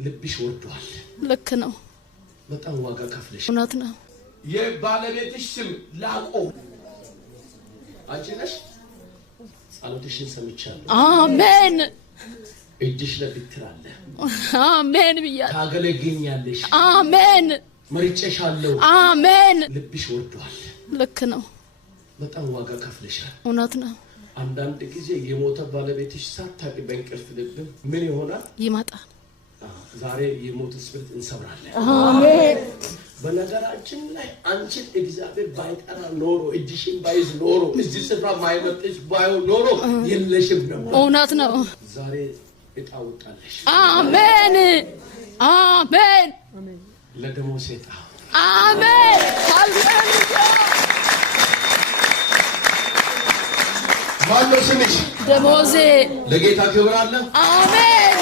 ልብሽ ወርዷል። ልክ ነው። በጣም ዋጋ ከፍለሽ እውነት ነው። የባለቤትሽ ስም ላቆ አንቺ ነሽ። ጸሎትሽን ሰምቻለሁ። አሜን። እጅሽ ለብትር አለ። አሜን ብያለሁ። ታገለግኛለሽ። አሜን። መርጬሻለሁ። አሜን። ልብሽ ወርዷል። ልክ ነው። በጣም ዋጋ ከፍለሻል። እውነት ነው። አንዳንድ ጊዜ የሞተ ባለቤትሽ ሳታቂ በእንቅልፍ ልብ ምን ይሆናል? ይመጣል። ዛሬ የሞት ስብርት እንሰብራለን። አሜን። በነገራችን ላይ አንቺን እግዚአብሔር ባይጠራ ኖሮ እጅሽን ባይዝ ኖሮ እዚህ ስፍራ ማይመጥሽ ባዩ ኖሮ የለሽም ነው። እውነት ነው። ዛሬ እጣ ወጣለሽ። አሜን። አሜን። ለደሞዝ እጣ። አሜን። ሃሌሉያ። ማነው ስምሽ? ደሞዜ። ለጌታ ክብር አለ። አሜን።